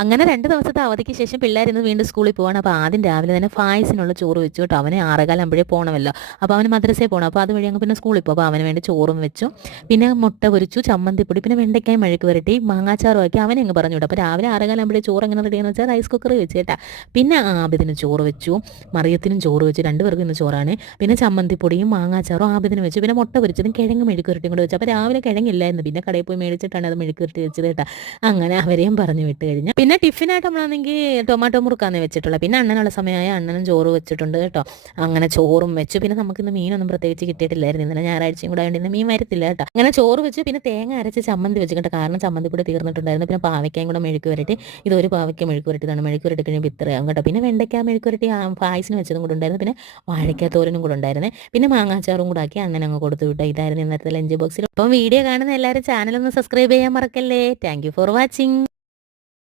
അങ്ങനെ 2 ദിവസത്തെ അവധിക്ക് ശേഷം പിള്ളേരിന്ന് വീണ്ടും സ്കൂളിൽ പോവാണ്. അപ്പോൾ ആദ്യം രാവിലെ തന്നെ പായസത്തിനുള്ള ചോറ് വെച്ചു കേട്ടോ. അവന് 6:15 പോകണമല്ലോ. അപ്പോൾ അവന് മദ്രസയിൽ പോകണം. അപ്പോൾ അതുവഴി അങ്ങ് പിന്നെ സ്കൂളിൽ പോകും. അപ്പോൾ അവന് വേണ്ടി ചോറും വെച്ചു. പിന്നെ മുട്ട പൊരിച്ചു, ചമ്മന്തിപ്പൊടി, പിന്നെ വെണ്ടയ്ക്കായും മെഴുക്ക് പുരട്ടി, മാങ്ങാച്ചാറും ആക്കി അവനെ അങ്ങ് പറഞ്ഞു വിട്ടു. അപ്പോൾ രാവിലെ 6:15 ചോറ് എങ്ങനെ റെഡിയാണെന്ന് വെച്ചാൽ റൈസ് കുക്കറിൽ വെച്ച് കേട്ടാ. പിന്നെ ആബിദിന് ചോറ് വെച്ചു, മറിയത്തിനും ചോറ് വെച്ചു, 2 പേർക്കും ഇന്ന് ചോറാണ്. പിന്നെ ചമ്മന്തിപ്പൊടിയും മാങ്ങാച്ചാറും ആബിദിന് വെച്ചു. പിന്നെ മുട്ട പൊരിച്ചതും കിഴങ്ങ് മെഴുക്ക് പുരട്ടിയും കൂടെ വെച്ചു. അപ്പോൾ രാവിലെ കിഴങ്ങില്ലായിരുന്നു. പിന്നെ കടയിൽ പോയി മേടിച്ചിട്ടാണ് അത് മെഴുക്ക് പുരട്ടി വെച്ചത് കേട്ടാ. അങ്ങനെ അവരെയും പറഞ്ഞു വിട്ട് കഴിഞ്ഞു. പിന്നെ ടിഫിനായിട്ട് നമ്മളാണെങ്കിൽ ടൊമാറ്റോ മുറുക്കാന്ന് വെച്ചിട്ടുള്ളത്. പിന്നെ അണ്ണനുള്ള സമയമായ അണ്ണനും ചോറ് വെച്ചിട്ടുണ്ട് കേട്ടോ. അങ്ങനെ ചോറും വെച്ചു. പിന്നെ നമുക്കിന്ന് മീനൊന്നും പ്രത്യേകിച്ച് കിട്ടിയിട്ടില്ലായിരുന്നു. ഇന്നലെ ഞായറാഴ്ചയും കൂടെ ആയതുകൊണ്ട് ഇന്ന് മീൻ വരത്തില്ല കേട്ടോ. അങ്ങനെ ചോറ് വെച്ചു. പിന്നെ തേങ്ങ അരച്ച് ചമ്മന്തി വെച്ചു കേട്ടോ. കാരണം ചമ്മന്തിപ്പൊടി തീർന്നിട്ടുണ്ടായിരുന്നു. പിന്നെ പാവയ്ക്കായും കൂടെ മെഴുക്ക് പുരട്ടി. ഇതൊരു പാവയ്ക്ക മെഴുക്ക് പുരട്ടിയതാണ്. മെഴുക്ക് പുരട്ടി കഴിഞ്ഞാൽ ഇത്രയാകും കേട്ടോ. പിന്നെ വെണ്ടയ്ക്ക മെഴുക്ക് പുരട്ടി പായസിന് വെച്ചതും കൂടെ ഉണ്ടായിരുന്നു. പിന്നെ വാഴയ്ക്ക തോരനും കൂടെ ഉണ്ടായിരുന്നു. പിന്നെ മാങ്ങാച്ചാറും കൂടെ ആക്കി അങ്ങനെ അങ്ങ് കൊടുത്തു വിട്ടോ. ഇതായിരുന്നു ഇന്നത്തെ ലഞ്ച് ബോക്സിൽ. അപ്പം വീഡിയോ കാണുന്ന എല്ലാവരും ചാനലൊന്ന് സബ്സ്ക്രൈബ് ചെയ്യാൻ മറക്കല്ലേ. Thank you for watching.